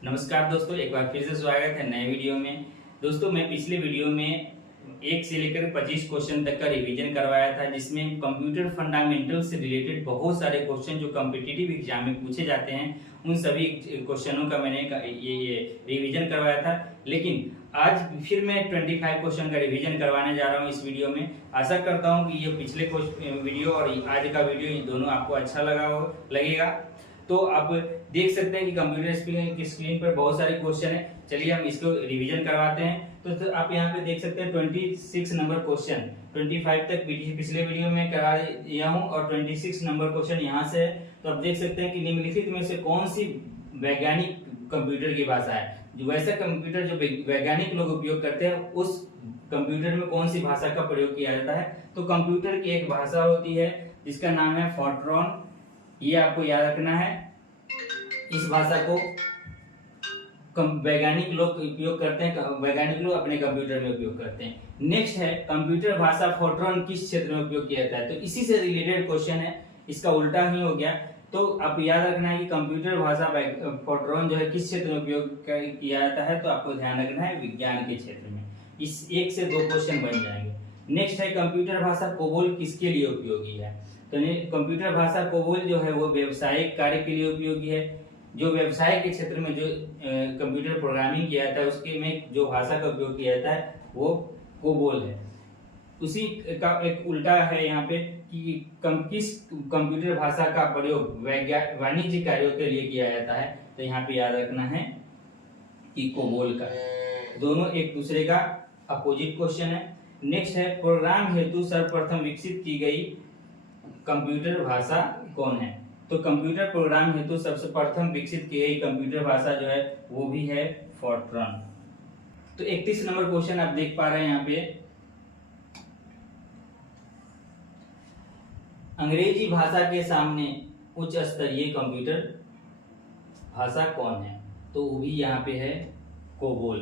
नमस्कार दोस्तों, एक बार फिर से स्वागत है नए वीडियो में। दोस्तों, मैं पिछले वीडियो में 1 से लेकर 25 क्वेश्चन तक का रिवीजन करवाया था, जिसमें कंप्यूटर फंडामेंटल से रिलेटेड बहुत सारे क्वेश्चन जो कॉम्पिटिटिव एग्जाम में पूछे जाते हैं, उन सभी क्वेश्चनों का मैंने ये रिवीजन करवाया था। लेकिन आज फिर मैं 25 क्वेश्चन का रिवीजन करवाने जा रहा हूँ इस वीडियो में। आशा करता हूँ कि ये पिछले वीडियो और आज का वीडियो, ये दोनों आपको अच्छा लगेगा। तो आप देख सकते हैं कि कंप्यूटर की स्क्रीन पर बहुत सारे क्वेश्चन है। चलिए हम इसको रिवीजन करवाते हैं। तो आप यहाँ पे देख सकते हैं 26 नंबर क्वेश्चन, 25 तक पिछले वीडियो में करा दिया हूँ और 26 नंबर क्वेश्चन यहाँ से है। तो आप देख सकते हैं कि निम्नलिखित में से कौन सी वैज्ञानिक कंप्यूटर की भाषा है। जो वैसा कंप्यूटर जो वैज्ञानिक लोग उपयोग करते हैं, उस कंप्यूटर में कौन सी भाषा का प्रयोग किया जाता है। तो कंप्यूटर की एक भाषा होती है जिसका नाम है फोर्ट्रॉन। ये आपको याद रखना है। इस भाषा को वैज्ञानिक लोग उपयोग करते हैं, वैज्ञानिक लोग अपने कंप्यूटर में उपयोग करते हैं। नेक्स्ट है, कंप्यूटर भाषा फोर्ट्रॉन किस क्षेत्र में उपयोग किया जाता है। तो इसी से रिलेटेड क्वेश्चन है, इसका उल्टा ही हो गया। तो आप याद रखना है कि कंप्यूटर भाषा फोर्ट्रॉन जो है किस क्षेत्र में उपयोग किया जाता है। तो आपको ध्यान रखना है विज्ञान के क्षेत्र में। इस 1 से 2 क्वेश्चन बन जाएंगे। नेक्स्ट है, कंप्यूटर भाषा कोबोल किसके लिए उपयोगी है। तो कंप्यूटर भाषा कोबोल जो है वो व्यवसायिक कार्य के लिए उपयोगी है। जो व्यवसाय के क्षेत्र में जो कंप्यूटर प्रोग्रामिंग किया जाता है, उसके में जो भाषा का उपयोग किया जाता है वो कोबोल है। उसी का एक उल्टा है यहाँ पे कि किस कंप्यूटर भाषा का प्रयोग वाणिज्य कार्यों के लिए किया जाता है। तो यहाँ पे याद रखना है कि कोबोल का। दोनों एक दूसरे का अपोजिट क्वेश्चन है। नेक्स्ट है, प्रोग्राम हेतु सर्वप्रथम विकसित की गई कंप्यूटर भाषा कौन है। तो कंप्यूटर प्रोग्राम हेतु सबसे प्रथम विकसित की गई कंप्यूटर भाषा जो है वो भी है फोर्ट्रॉन। तो 31 नंबर क्वेश्चन आप देख पा रहे हैं यहाँ पे, अंग्रेजी भाषा के सामने उच्च स्तरीय कंप्यूटर भाषा कौन है। तो वो भी यहाँ पे है कोबोल।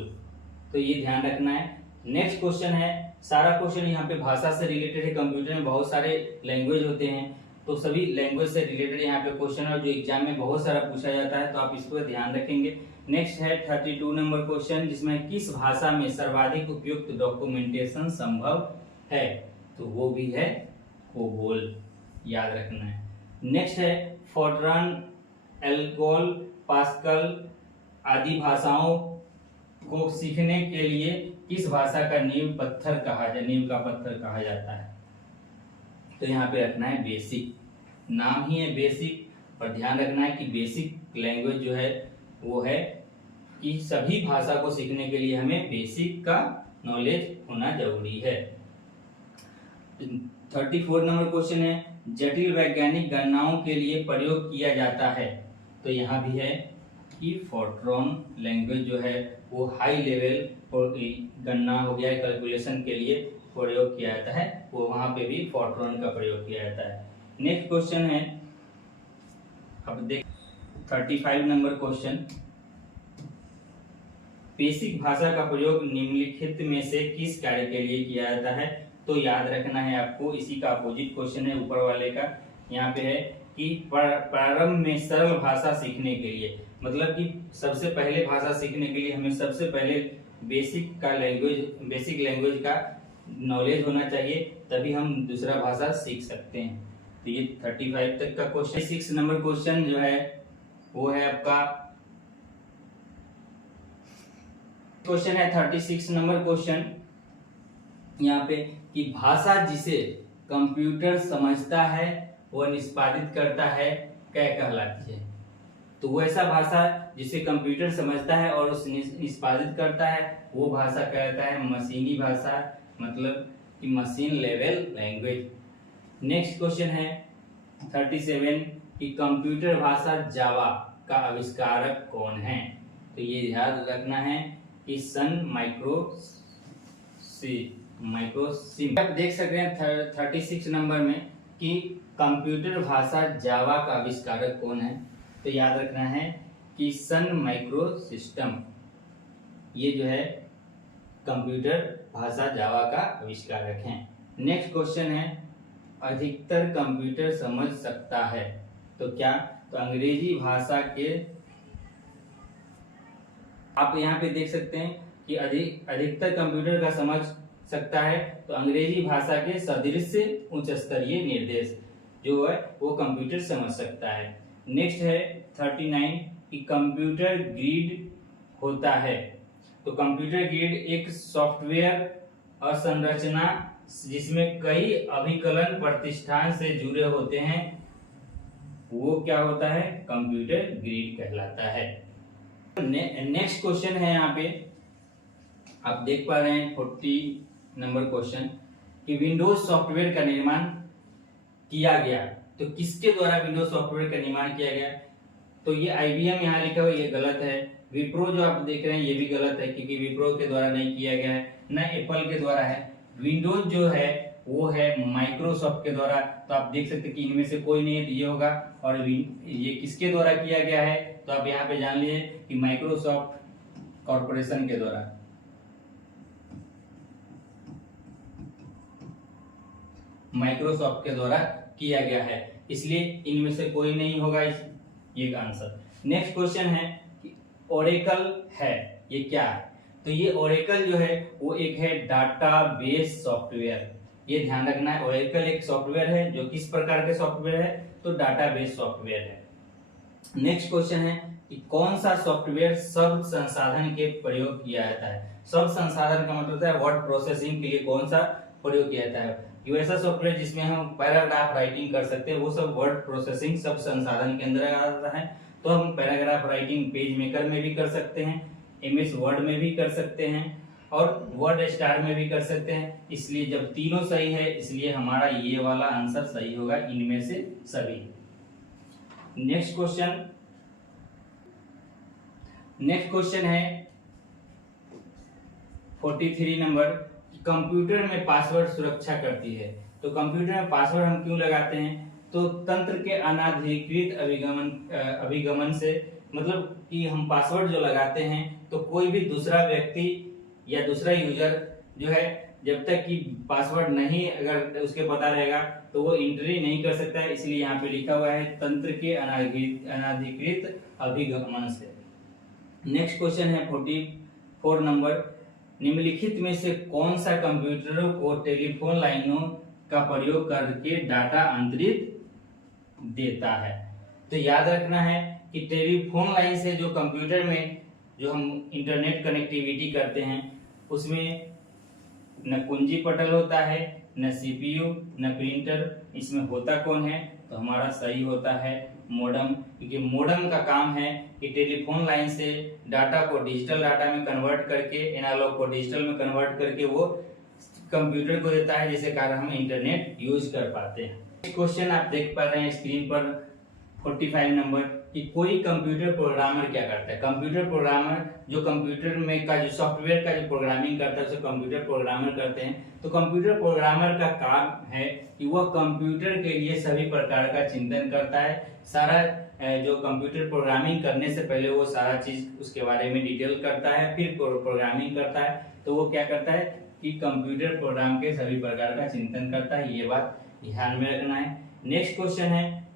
तो ये ध्यान रखना है। नेक्स्ट क्वेश्चन है, सारा क्वेश्चन यहाँ पे भाषा से रिलेटेड है। कंप्यूटर में बहुत सारे लैंग्वेज होते हैं, तो सभी लैंग्वेज से रिलेटेड यहाँ पे क्वेश्चन है, जो एग्जाम में बहुत सारा पूछा जाता है। तो आप इसको ध्यान रखेंगे। नेक्स्ट है 32 नंबर क्वेश्चन, जिसमें किस भाषा में सर्वाधिक उपयुक्त डॉक्यूमेंटेशन संभव है। तो वो भी है कोबोल, याद रखना है। नेक्स्ट है, फोर्ट्रॉन, एल्गोल, पास्कल आदि भाषाओं को सीखने के लिए किस भाषा का नींव का पत्थर कहा जाता है। तो यहाँ पे रखना है बेसिक। नाम ही है बेसिक, और ध्यान रखना है कि बेसिक लैंग्वेज जो है वो है कि सभी भाषा को सीखने के लिए हमें बेसिक का नॉलेज होना जरूरी है। 34 नंबर क्वेश्चन है, जटिल वैज्ञानिक गणनाओं के लिए प्रयोग किया जाता है। तो यहाँ भी है कि फोर्ट्रॉन लैंग्वेज जो है वो हाई लेवल और गणना हो गया, कैलकुलेशन के लिए प्रयोग किया जाता है, वो वहां पे भी फोर्ट्रॉन का प्रयोग किया जाता है। नेक्स्ट क्वेश्चन है, अब देख 35 नंबर क्वेश्चन, बेसिक भाषा का प्रयोग निम्नलिखित में से किस कार्य के लिए किया जाता है। तो याद रखना है आपको, इसी का अपोजिट क्वेश्चन है ऊपर वाले का। यहाँ पे है कि प्रारंभ में सरल भाषा सीखने के लिए, मतलब कि सबसे पहले भाषा सीखने के लिए हमें सबसे पहले बेसिक लैंग्वेज का नॉलेज होना चाहिए, तभी हम दूसरा भाषा सीख सकते हैं। तो ये 35 तक का क्वेश्चन। 6 नंबर क्वेश्चन जो है वो है आपका क्वेश्चन है 36 नंबर क्वेश्चन यहाँ पे कि भाषा जिसे कंप्यूटर समझता है वह निष्पादित करता है क्या कहलाती है। तो वो ऐसा भाषा जिसे कंप्यूटर समझता है और उसे निष्पादित करता है, वो भाषा कहता है मशीनी भाषा, मतलब कि machine level language. Next question है 37 कि कंप्यूटर भाषा जावा का आविष्कारक कौन है। तो ये याद रखना है कि सन माइक्रोसिम। आप देख सकते हैं 36 नंबर में कि कंप्यूटर भाषा जावा का आविष्कारक कौन है। तो याद रखना है कि सन माइक्रोसिस्टम, ये जो है कंप्यूटर भाषा जावा का आविष्कारक हैं। नेक्स्ट क्वेश्चन है, अधिकतर कंप्यूटर समझ सकता है। तो क्या, तो अंग्रेजी भाषा के आप यहाँ पे देख सकते हैं कि अधिकतर कंप्यूटर का समझ सकता है, तो अंग्रेजी भाषा के सदृश उच्च स्तरीय निर्देश जो है वो कंप्यूटर समझ सकता है। नेक्स्ट है 39 कि कंप्यूटर ग्रिड होता है। तो कंप्यूटर ग्रिड एक सॉफ्टवेयर असंरचना जिसमें कई अभिकलन प्रतिष्ठान से जुड़े होते हैं, वो क्या होता है, कंप्यूटर ग्रिड कहलाता है। नेक्स्ट क्वेश्चन है यहाँ पे आप देख पा रहे हैं 40 नंबर क्वेश्चन कि विंडोज सॉफ्टवेयर का निर्माण किया गया। तो किसके द्वारा विंडोज सॉफ्टवेयर का निर्माण किया गया? तो ये IBM यहाँ लिखा हुआ, ये गलत है। विप्रो जो आप देख रहे हैं ये भी गलत है, क्योंकि विप्रो के द्वारा नहीं किया गया है, न एप्पल के द्वारा है। विंडोज जो है वो है माइक्रोसॉफ्ट के द्वारा। तो आप देख सकते हैं कि इनमें से कोई नहीं है, तो ये होगा। और ये किसके द्वारा किया गया है? तो आप यहाँ पे जान लीजिए कि माइक्रोसॉफ्ट कॉर्पोरेशन के द्वारा, माइक्रोसॉफ्ट के द्वारा किया गया है, इसलिए इनमें से कोई नहीं होगा ये का आंसर। नेक्स्ट क्वेश्चन है कि ओरेकल है, ये क्या है? तो ये ओरेकल जो है वो एक है डाटाबेस सॉफ्टवेयर। ये ध्यान रखना है, ओरेकल एक सॉफ्टवेयर है जो किस प्रकार के सॉफ्टवेयर है? तो डाटाबेस सॉफ्टवेयर है। नेक्स्ट क्वेश्चन है कि कौन सा सॉफ्टवेयर शब्द संसाधन के प्रयोग किया जाता है? शब्द संसाधन का मतलब है वर्ड प्रोसेसिंग के लिए कौन सा प्रयोग किया जाता है? ये ऐसा सॉफ्टवेयर जिसमें हम पैराग्राफ राइटिंग कर सकते हैं, वो सब वर्ड प्रोसेसिंग सब संसाधन के अंदर आता है। तो हम पैराग्राफ राइटिंग पेज मेकर में भी कर सकते हैं, MS वर्ड में भी कर सकते हैं, और वर्ड स्टार में भी कर सकते हैं। इसलिए जब तीनों सही है, इसलिए हमारा ये वाला आंसर सही होगा इनमें से सभी। नेक्स्ट क्वेश्चन है 43 नंबर, कंप्यूटर में पासवर्ड सुरक्षा करती है। तो कंप्यूटर में पासवर्ड हम क्यों लगाते हैं? तो तंत्र के अनाधिकृत अभिगमन से, मतलब कि हम पासवर्ड जो लगाते हैं तो कोई भी दूसरा व्यक्ति या दूसरा यूजर जो है, जब तक कि पासवर्ड नहीं अगर उसके पता रहेगा तो वो एंट्री नहीं कर सकता है। इसलिए यहाँ पे लिखा हुआ है तंत्र के अनाधिकृत अभिगमन से। नेक्स्ट क्वेश्चन है 44 नंबर, निम्नलिखित में से कौन सा कंप्यूटरों को टेलीफोन लाइनों का प्रयोग करके डाटा अंतरित देता है? तो याद रखना है कि टेलीफोन लाइन से जो कंप्यूटर में जो हम इंटरनेट कनेक्टिविटी करते हैं उसमें न कुंजी पटल होता है, न CPU, न प्रिंटर। इसमें होता कौन है? तो हमारा सही होता है मोडम, क्योंकि मोडम का काम है कि टेलीफोन लाइन से डाटा को डिजिटल डाटा में कन्वर्ट करके, एनालॉग को डिजिटल में कन्वर्ट करके वो कंप्यूटर को देता है, जिससे कारण हम इंटरनेट यूज कर पाते हैं। क्वेश्चन आप देख पा रहे हैं स्क्रीन पर 45 नंबर कि कोई कंप्यूटर प्रोग्रामर क्या करता है? कंप्यूटर प्रोग्रामर जो कंप्यूटर में का जो सॉफ्टवेयर का जो प्रोग्रामिंग करता है उसे कंप्यूटर प्रोग्रामर करते हैं। तो कंप्यूटर प्रोग्रामर का काम है कि वह कंप्यूटर के लिए सभी प्रकार का चिंतन करता है। सारा जो कंप्यूटर प्रोग्रामिंग करने से पहले वो सारा चीज उसके बारे में डिटेल करता है, फिर प्रोग्रामिंग करता है। तो वो क्या करता है कि कंप्यूटर प्रोग्राम के सभी प्रकार का चिंतन करता है, ये बात ध्यान में रखना है। नेक्स्ट क्वेश्चन है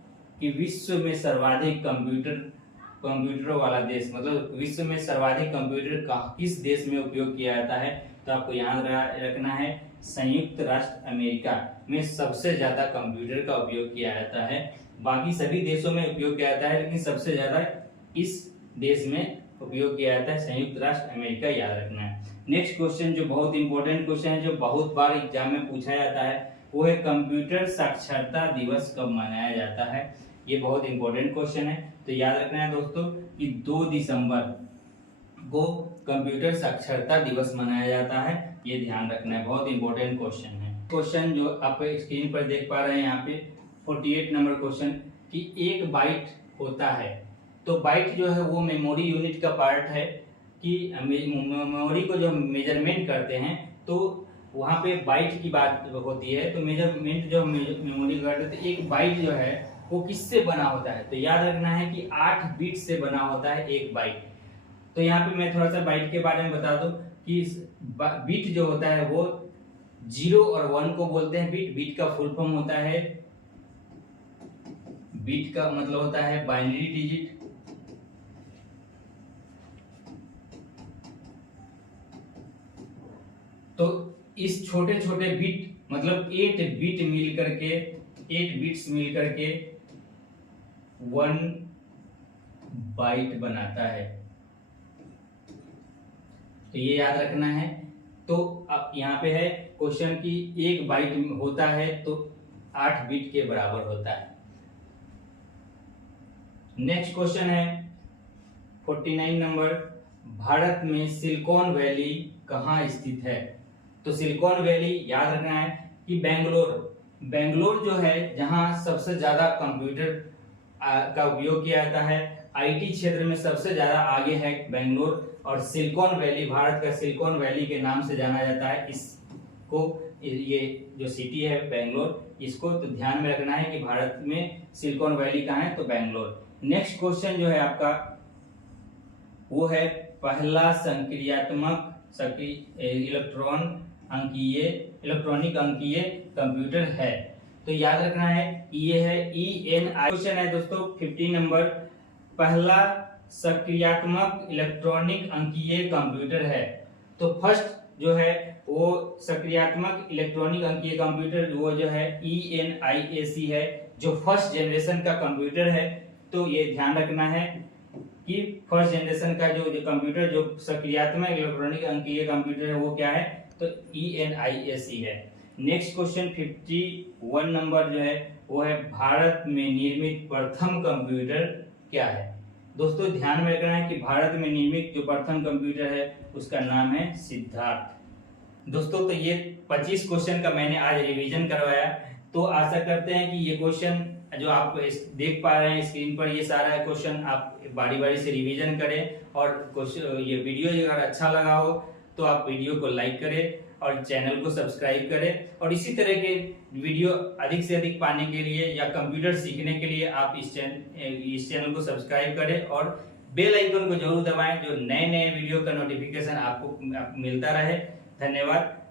कि विश्व में सर्वाधिक कंप्यूटरों वाला देश, मतलब विश्व में सर्वाधिक कंप्यूटर का किस देश में उपयोग किया जाता है? तो आपको याद रखना है संयुक्त राष्ट्र अमेरिका में सबसे ज्यादा कंप्यूटर का उपयोग किया जाता है। बाकी सभी देशों में उपयोग किया जाता है, लेकिन सबसे ज्यादा इस देश में उपयोग किया जाता है, संयुक्त राष्ट्र अमेरिका, याद रखना है। नेक्स्ट क्वेश्चन जो बहुत इंपॉर्टेंट क्वेश्चन है, जो बहुत बार एग्जाम में पूछा जाता है, वो है कंप्यूटर साक्षरता दिवस कब मनाया जाता है? ये बहुत इंपॉर्टेंट क्वेश्चन है। तो याद रखना है दोस्तों कि 2 दिसंबर को कंप्यूटर साक्षरता दिवस मनाया जाता है, ये ध्यान रखना है, बहुत इंपॉर्टेंट क्वेश्चन है। क्वेश्चन जो आप स्क्रीन पर देख पा रहे हैं यहाँ पे 48 नंबर क्वेश्चन कि 1 बाइट होता है। तो बाइट जो है वो मेमोरी यूनिट का पार्ट है कि मेमोरी को जो हम मेजरमेंट करते हैं तो वहाँ पे बाइट की बात होती है। तो मेजरमेंट जो मेमोरी करते हैं, तो 1 बाइट जो है वो किससे बना होता है? तो याद रखना है कि 8 बिट से बना होता है 1 बाइट। तो यहाँ पे मैं थोड़ा सा बाइट के बारे में बता दूं कि बिट जो होता है वो 0 और 1 को बोलते हैं बिट। बिट का फुल फॉर्म होता है, बिट का मतलब होता है बाइनरी डिजिट, तो इस छोटे छोटे बिट मतलब 8 बिट्स मिल करके 1 बाइट बनाता है। तो ये याद रखना है। तो अब यहाँ पे है क्वेश्चन की 1 बाइट होता है तो 8 बिट के बराबर होता है। नेक्स्ट क्वेश्चन है 49 नंबर, भारत में सिलिकॉन वैली कहाँ स्थित है? तो सिलिकॉन वैली याद रखना है कि बेंगलोर जो है जहां सबसे ज्यादा कंप्यूटर का उपयोग किया जाता है, आईटी क्षेत्र में सबसे ज्यादा आगे है बेंगलोर, और सिलिकॉन वैली भारत का सिलिकॉन वैली के नाम से जाना जाता है इसको। ये जो सिटी है बेंगलोर, इसको तो ध्यान में रखना है कि भारत में सिलिकॉन वैली कहाँ है, तो बेंगलोर। नेक्स्ट क्वेश्चन जो है आपका वो है पहला संक्रियात्मक इलेक्ट्रॉनिक अंकीय कंप्यूटर है। तो याद रखना है ये है ENI। क्वेश्चन है दोस्तों 50 नंबर, पहला सक्रियात्मक इलेक्ट्रॉनिक अंकीय कंप्यूटर है। तो फर्स्ट जो है वो सक्रियात्मक इलेक्ट्रॉनिक अंकीय कंप्यूटर वो जो है ENIAC है, जो फर्स्ट जनरेशन का कंप्यूटर है। तो ये ध्यान रखना है कि फर्स्ट जनरेशन का जो कंप्यूटर जो सक्रियात्मक इलेक्ट्रॉनिक अंकीय कंप्यूटर है वो क्या है, तो ENIAC है। नेक्स्ट क्वेश्चन 51 नंबर जो है वो है भारत में निर्मित प्रथम कंप्यूटर क्या है? दोस्तों ध्यान में रखना है कि भारत में निर्मित जो प्रथम कंप्यूटर है उसका नाम है सिद्धार्थ। दोस्तों तो ये 25 क्वेश्चन का मैंने आज रिवीजन करवाया। तो आशा करते हैं कि ये क्वेश्चन जो आप देख पा रहे हैं स्क्रीन पर, ये सारा क्वेश्चन आप बारी बारी से रिवीजन करें, और ये वीडियो अगर अच्छा लगा हो तो आप वीडियो को लाइक करें और चैनल को सब्सक्राइब करें। और इसी तरह के वीडियो अधिक से अधिक पाने के लिए या कंप्यूटर सीखने के लिए आप इस चैनल को सब्सक्राइब करें और बेल आइकन को जरूर दबाएं, जो नए नए वीडियो का नोटिफिकेशन आपको मिलता रहे। धन्यवाद।